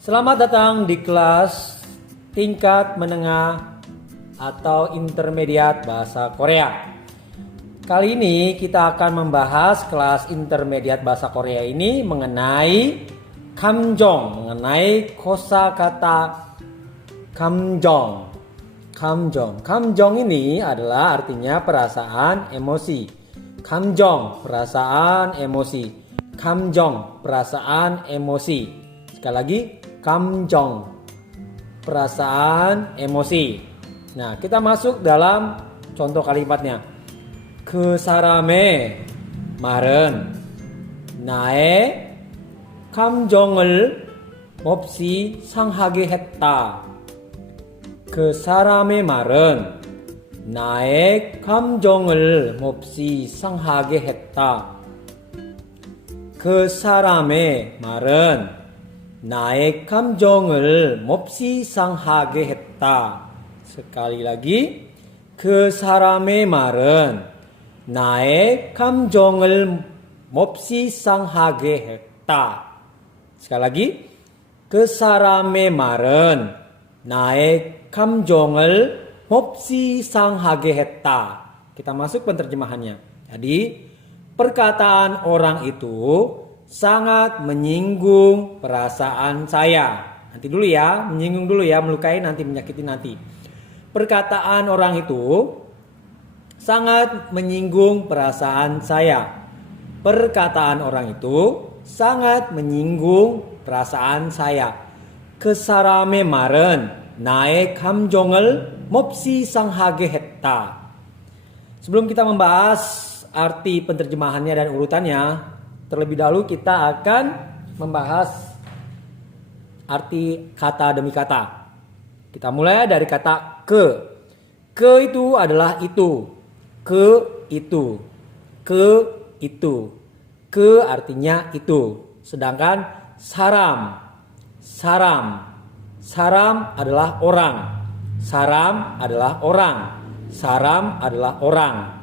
Selamat datang di kelas tingkat menengah atau intermediate bahasa Korea. Kali ini kita akan membahas kelas intermediate bahasa Korea ini mengenai kamjong, mengenai kosakata kamjong. Kamjong ini adalah artinya perasaan, emosi. Kamjong, perasaan, emosi. Kamjong, perasaan, emosi. Sekali lagi, kamjong, perasaan, emosi. Nah, kita masuk dalam contoh kalimatnya. 그 사람의 말은 나의 감정을 몹시 상하게 했다. 그 사람의 말은 나의 감정을 몹시 상하게 했다. 그 사람의 말은 나의 감정을 몹시 상하게 했다. Sekali lagi, 그 사람의 말은 나의 감정을 몹시 상하게 했다. Sekali lagi, 그 사람의 말은 나의 감정을 몹시 상하게 했다. Kita masuk penerjemahannya. Jadi, perkataan orang itu sangat menyinggung perasaan saya. Nanti dulu ya, menyinggung dulu ya, melukai nanti, menyakiti nanti. Perkataan orang itu sangat menyinggung perasaan saya. Perkataan orang itu sangat menyinggung perasaan saya. 그 사람의 말은 나의 감정을 몹시 상하게 했다. Sebelum kita membahas arti penerjemahannya dan urutannya, terlebih dahulu kita akan membahas arti kata demi kata. Kita mulai dari kata ke. Ke itu adalah itu. Ke itu. Ke itu. Ke artinya itu. Sedangkan saram. Saram adalah orang. Saram adalah orang. Saram adalah orang.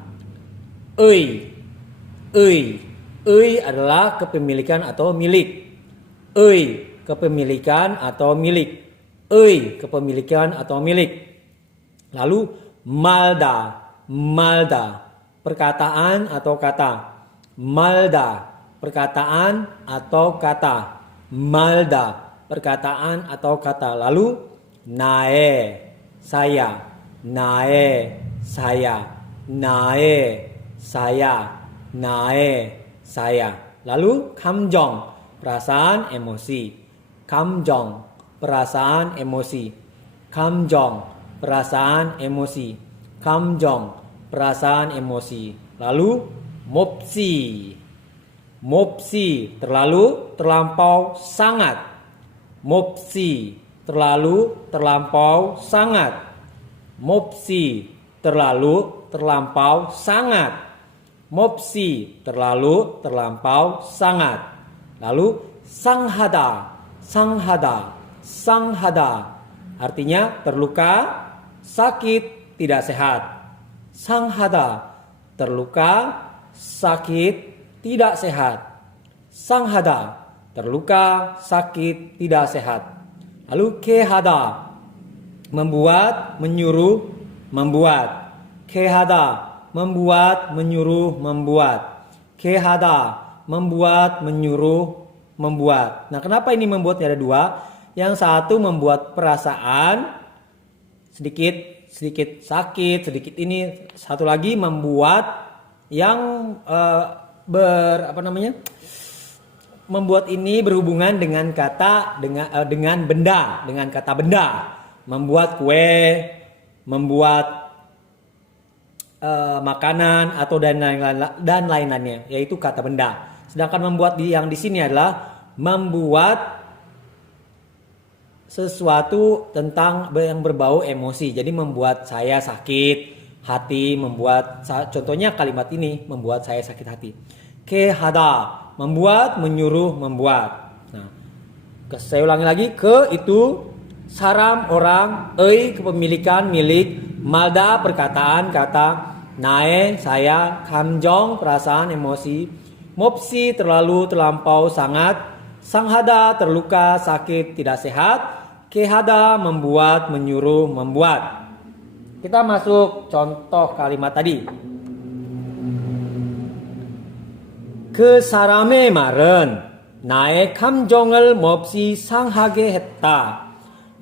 Euy adalah kepemilikan atau milik. Kepemilikan atau milik. Kepemilikan atau milik. Lalu malda, perkataan atau kata. Malda, perkataan atau kata. Malda, perkataan atau kata. Lalu nae, saya. Nae, saya. Nae, saya. Lalu kamjong, perasaan, emosi. Kamjong, perasaan, emosi. Kamjong, perasaan, emosi. Kamjong, perasaan, emosi. Lalu mopsi, terlalu, terlampau, sangat. Mopsi, terlalu, terlampau, sangat. Mopsi, terlalu, terlampau, sangat. Mopsi, terlalu, terlampau, sangat. Lalu sanghada, artinya terluka, sakit, tidak sehat. Sanghada, terluka, sakit, tidak sehat. Sanghada, terluka, sakit, tidak sehat. Lalu kehada, membuat, menyuruh, membuat. Kehada, membuat, menyuruh, membuat. Kehada, membuat, menyuruh, membuat. Nah, kenapa ini membuatnya ada dua? Yang satu membuat perasaan sedikit sakit, sedikit ini. Satu lagi membuat yang membuat ini berhubungan dengan kata dengan benda, dengan kata benda. Membuat kue, membuat makanan atau dan lain-lainnya, yaitu kata benda. Sedangkan membuat yang di sini adalah membuat sesuatu tentang yang berbau emosi. Jadi membuat saya sakit hati, contohnya kalimat ini, membuat saya sakit hati. Kehada, membuat, menyuruh, membuat. Nah, saya ulangi lagi, ke itu saram, orang. Kepemilikan, milik. Malda, perkataan, kata. Nae, saya. Kamjong, perasaan, emosi. Mopsi, terlalu, terlampau, sangat. Sanghada terluka, sakit, tidak sehat. Kehada membuat, menyuruh, membuat. Kita masuk contoh kalimat tadi. 그 사람의 말은 나의 감정을 몹시 상하게 했다.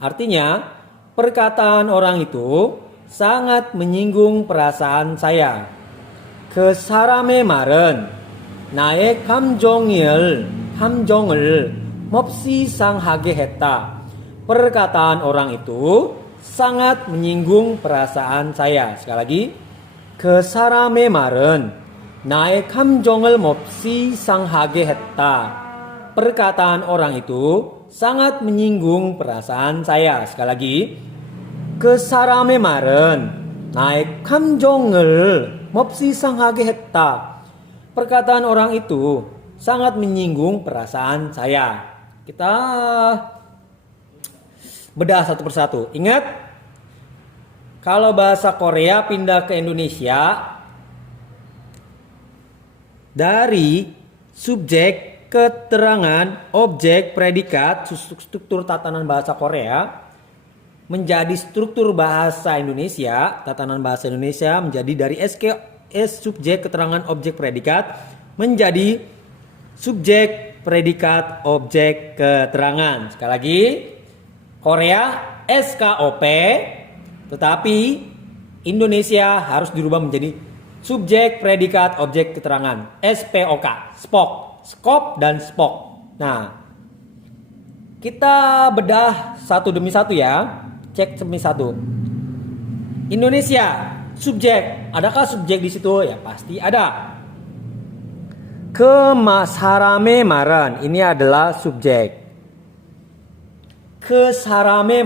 Artinya, perkataan orang itu sangat menyinggung perasaan saya. 그 사람의 말은 나의 감정을 몹시 상하게 했다. Perkataan orang itu sangat menyinggung perasaan saya. Sekali lagi, 그 사람의 말은 나의 감정을 몹시 상하게 했다. Perkataan orang itu sangat menyinggung perasaan saya. Sekali lagi, 그 사람의 말은 나의 감정을 몹시 상하게 했다. Perkataan orang itu sangat menyinggung perasaan saya. Kita bedah satu persatu. Ingat, kalau bahasa Korea pindah ke Indonesia, dari subjek, keterangan, objek, predikat, struktur tatanan bahasa Korea menjadi struktur bahasa Indonesia. Tatanan bahasa Indonesia menjadi dari subjek, keterangan, objek, predikat menjadi subjek, predikat, objek, keterangan. Sekali lagi, Korea SKOP, tetapi Indonesia harus dirubah menjadi subjek, predikat, objek, keterangan. SPOK, SPOK, skop dan spok. Nah, kita bedah satu demi satu ya. Cek demi satu. Indonesia, subjek. Adakah subjek di situ? Ya pasti ada. 사람의 말은, ini adalah subjek. 사람의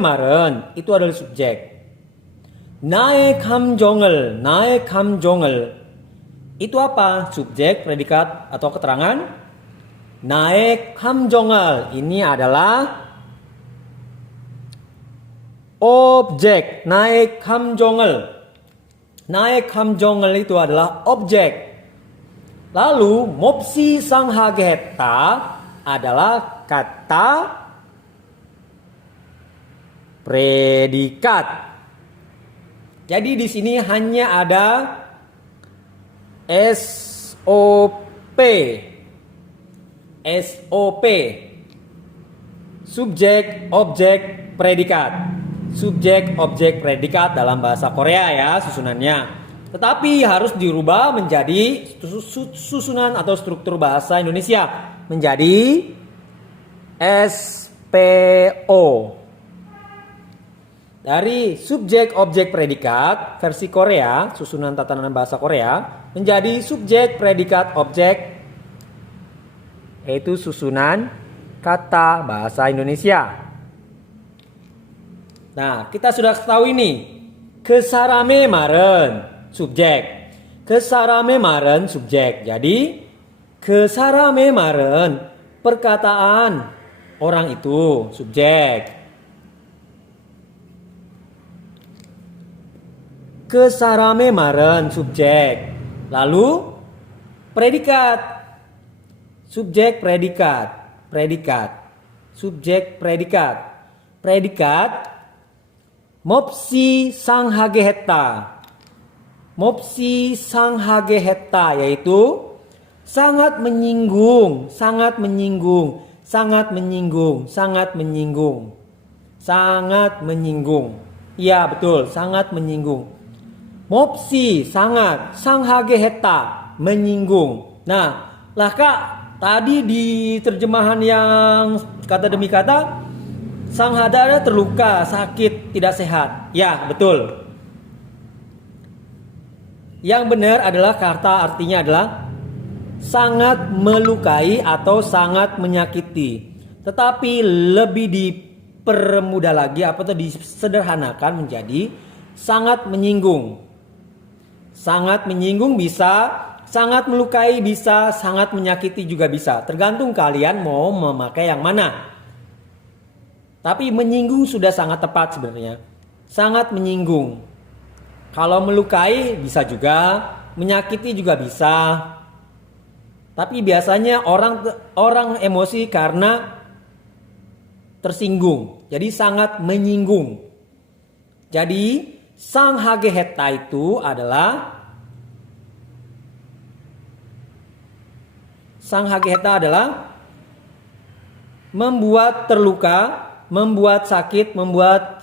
말은 itu adalah subjek. 나의 감정을 itu apa? Subjek, predikat atau keterangan. 나의 감정을 ini adalah objek. 나의 감정을 itu adalah objek. Lalu 몹시 상하게 했다 adalah kata predikat. Jadi di sini hanya ada SOP. Subjek, objek, predikat. Subjek, objek, predikat dalam bahasa Korea ya susunannya. Tetapi harus dirubah menjadi susunan atau struktur bahasa Indonesia menjadi SPO. Dari subjek, objek, predikat versi Korea, susunan tatanan bahasa Korea menjadi subjek, predikat, objek, yaitu susunan kata bahasa Indonesia. Nah, kita sudah tahu ini. 그 사람의 말은 subjek. 그 사람의 말은 subjek. Jadi, 그 사람의 말은 perkataan orang itu subjek. 그 사람의 말은 subjek. Lalu predikat. Subjek, predikat. Subjek, predikat. Predikat 몹시 상하게 했다. 몹시 상하게 했다 yaitu sangat menyinggung. Iya betul, sangat menyinggung. 몹시 sangat, 상하게 했다 menyinggung. Nah, lah Kak, tadi di terjemahan yang kata demi kata sanghada terluka, sakit, tidak sehat. Ya, betul. Yang benar adalah kata artinya adalah sangat melukai atau sangat menyakiti. Tetapi lebih dipermudah lagi atau disederhanakan menjadi sangat menyinggung. Sangat menyinggung bisa, sangat melukai bisa, sangat menyakiti juga bisa. Tergantung kalian mau memakai yang mana. Tapi menyinggung sudah sangat tepat sebenarnya. Sangat menyinggung. Kalau melukai bisa juga, menyakiti juga bisa. Tapi biasanya orang emosi karena tersinggung. Jadi sangat menyinggung. Jadi sanghagehetta itu adalah membuat terluka, membuat sakit, membuat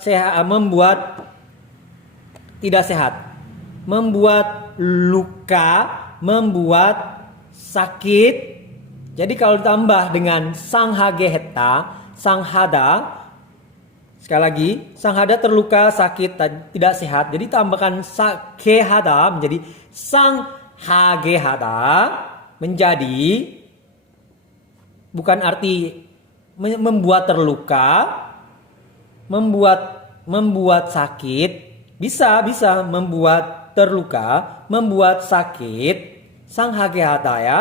tidak sehat, membuat luka, membuat sakit. Jadi kalau ditambah dengan sanghagehetta, sanghada, sekali lagi, sanghada terluka, sakit, tidak sehat. Jadi tambahkan sakehada menjadi sanghagehada, menjadi bukan arti membuat terluka, membuat sakit, bisa membuat terluka, membuat sakit, sanghagehata ya,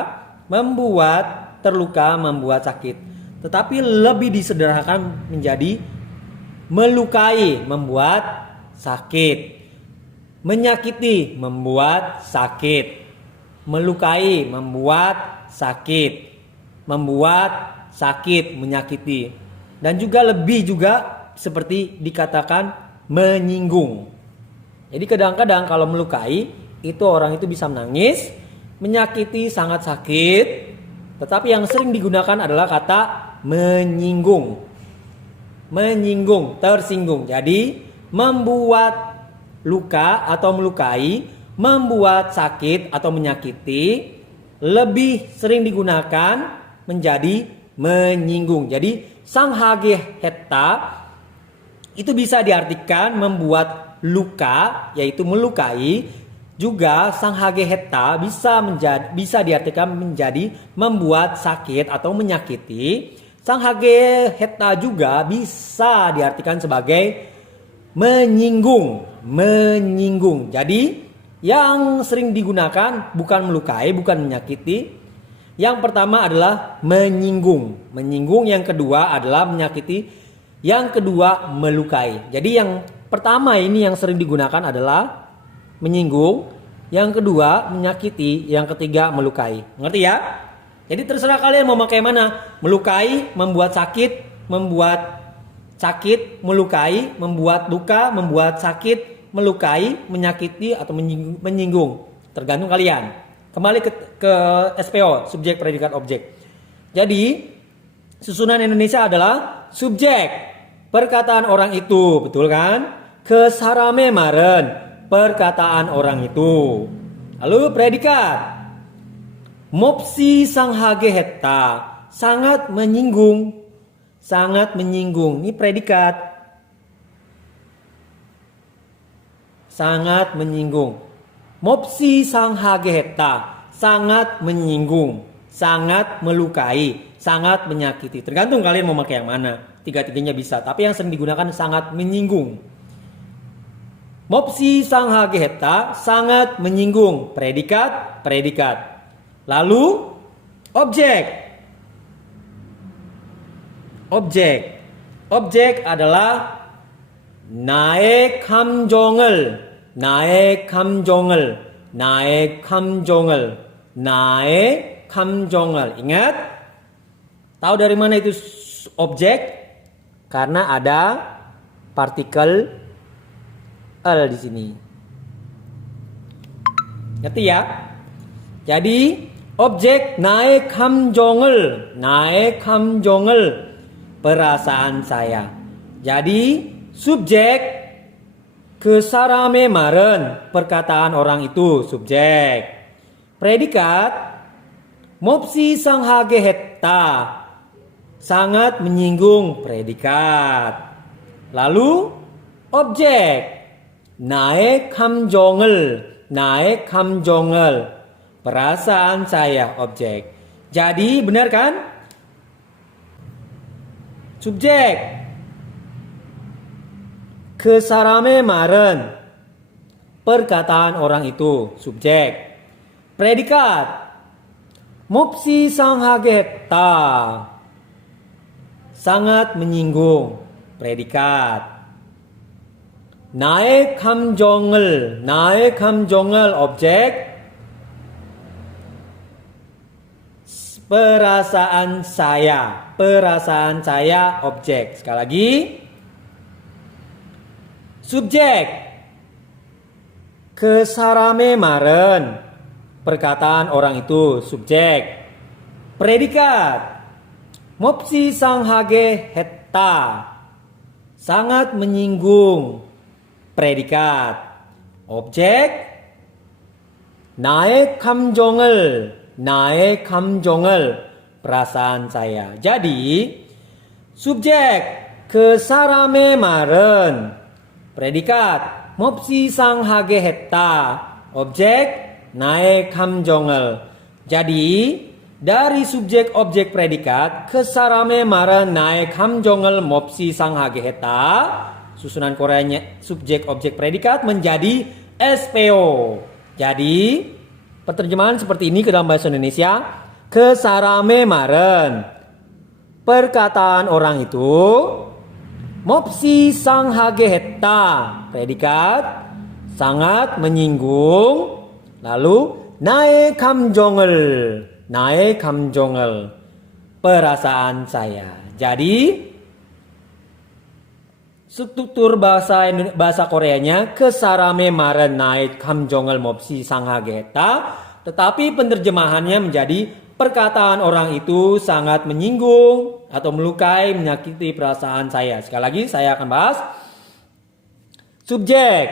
membuat terluka, membuat sakit. Tetapi lebih disederhanakan menjadi melukai, membuat sakit, menyakiti, membuat sakit, melukai, membuat sakit, menyakiti, dan juga lebih seperti dikatakan menyinggung. Jadi kadang-kadang kalau melukai itu orang itu bisa menangis, menyakiti sangat sakit, tetapi yang sering digunakan adalah kata menyinggung, tersinggung. Jadi membuat luka atau melukai, membuat sakit atau menyakiti, lebih sering digunakan menjadi menyinggung. Jadi sanghagehetta itu bisa diartikan membuat luka, yaitu melukai. Juga sanghagehetta bisa diartikan menjadi membuat sakit atau menyakiti. Sanghagehetta juga bisa diartikan sebagai menyinggung. Jadi yang sering digunakan bukan melukai, bukan menyakiti. Yang pertama adalah menyinggung. Yang kedua adalah menyakiti. Yang kedua melukai. Jadi yang pertama ini yang sering digunakan adalah menyinggung. Yang kedua menyakiti. Yang ketiga melukai. Ngerti ya? Jadi terserah kalian mau pakai mana. Melukai, membuat sakit, melukai, membuat luka, membuat sakit, melukai, menyakiti, atau menyinggung. Tergantung kalian. Kembali ke SPO, subjek, predikat, objek. Jadi susunan Indonesia adalah subjek, perkataan orang itu, betul kan? Kesarame maren, perkataan orang itu. Lalu predikat, mopsi sanghagehetta, sangat menyinggung. Ini predikat. Sangat menyinggung. Mopsi sanghagehetta, sangat menyinggung, sangat melukai, sangat menyakiti. Tergantung kalian mau pakai yang mana. Tiga-tiganya bisa, tapi yang sering digunakan sangat menyinggung. Mopsi sanghagehetta, sangat menyinggung. Predikat. Lalu objek adalah 나의 감정을. Ingat? Tahu dari mana itu objek? Karena ada partikel l di sini. Ngerti ya? Jadi objek 나의 감정을, perasaan saya. Jadi subjek ke saram의 말은, perkataan orang itu, subjek. Predikat 몹시 상하게 했다, sangat menyinggung, predikat. Lalu objek 나의 감정을, perasaan saya, objek. Jadi benar kan? Subjek ke saram의 말은, perkataan orang itu, subjek. Predikat 몹시 상하게 했다, sangat menyinggung, predikat. 나의 감정을, objek. perasaan saya. Perasaan saya objek. Sekali lagi. Subjek. Ke sarame maren. Perkataan orang itu subjek. Predikat. Mopsi sanghage hetta. Sangat menyinggung. Predikat. Objek. 나의 감정을, 나의 감정을, perasaan saya. Jadi, subjek ke saram의 말은 predikat 몹시 상하게 했다. Objek 나의 감정을. Jadi, dari subjek objek predikat ke saram의 말은 나의 감정을 몹시 상하게 했다. Susunan Koreanya subjek objek predikat menjadi SPO. Jadi, penerjemahan seperti ini ke dalam bahasa Indonesia. Ke sarame maren. Perkataan orang itu. Mopsi sanghage hetta. Predikat. Sangat menyinggung. Lalu, nae kamjongel. Nae kamjongel. Perasaan saya. Jadi, struktur bahasa Koreanya ke sarame maren naik kamjongel mopsi sanghage hetta, tetapi penerjemahannya menjadi perkataan orang itu sangat menyinggung atau melukai, menyakiti perasaan saya. Sekali lagi saya akan bahas subjek.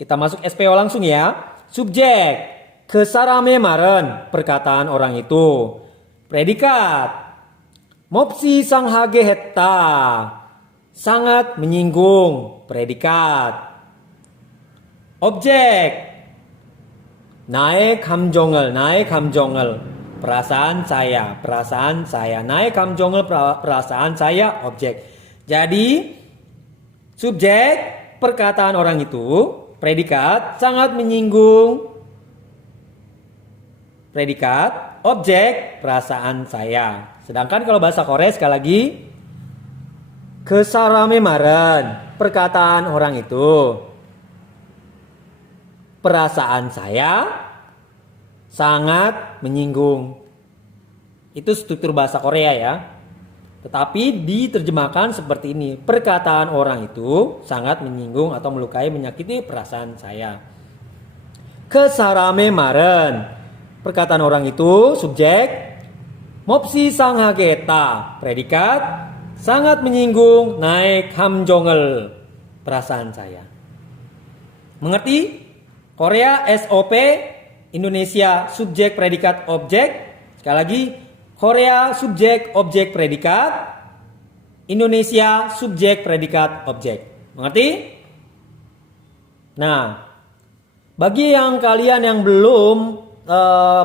Kita masuk SPO langsung ya. Subjek ke sarame maren, perkataan orang itu. Predikat mopsi sanghage hetta, sangat menyinggung, predikat. Objek nae kamjongel, nae kamjongel, perasaan saya, perasaan saya. Nae kamjongel, perasaan saya, objek. Jadi subjek perkataan orang itu, predikat sangat menyinggung, predikat, objek perasaan saya. Sedangkan kalau bahasa Korea sekali lagi, ke sarame maren, perkataan orang itu. Perasaan saya sangat menyinggung. Itu struktur bahasa Korea ya. Tetapi diterjemahkan seperti ini. Perkataan orang itu sangat menyinggung atau melukai, menyakiti perasaan saya. Ke sarame maren, perkataan orang itu subjek. Mopsi sanghage hetta, predikat. Sangat menyinggung, naik kamjongel, perasaan saya. Mengerti? Korea SOP, Indonesia subjek predikat objek. Sekali lagi, Korea subjek objek predikat, Indonesia subjek predikat objek. Mengerti? Nah, bagi yang kalian yang belum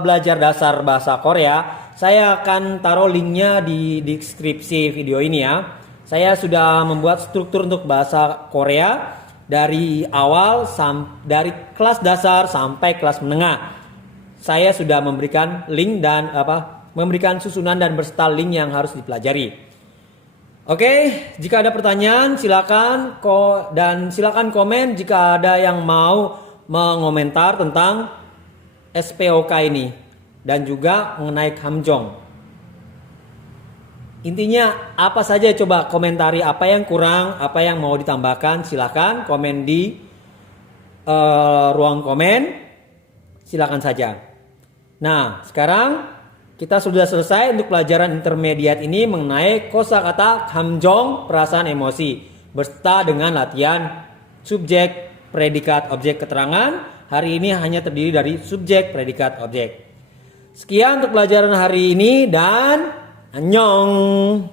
belajar dasar bahasa Korea, saya akan taruh linknya di deskripsi video ini ya. Saya sudah membuat struktur untuk bahasa Korea dari awal dari kelas dasar sampai kelas menengah. Saya sudah memberikan link dan memberikan susunan dan berserta link yang harus dipelajari. Oke, jika ada pertanyaan silakan silakan komen jika ada yang mau mengomentar tentang SPOK ini dan juga mengenai kamjong. Intinya apa saja, coba komentari apa yang kurang, apa yang mau ditambahkan, silakan komen di ruang komen, silakan saja. Nah, sekarang kita sudah selesai untuk pelajaran intermediate ini mengenai kosakata kamjong, perasaan emosi, beserta dengan latihan subjek, predikat, objek, keterangan. Hari ini hanya terdiri dari subjek, predikat, objek. Sekian untuk pelajaran hari ini dan annyeong.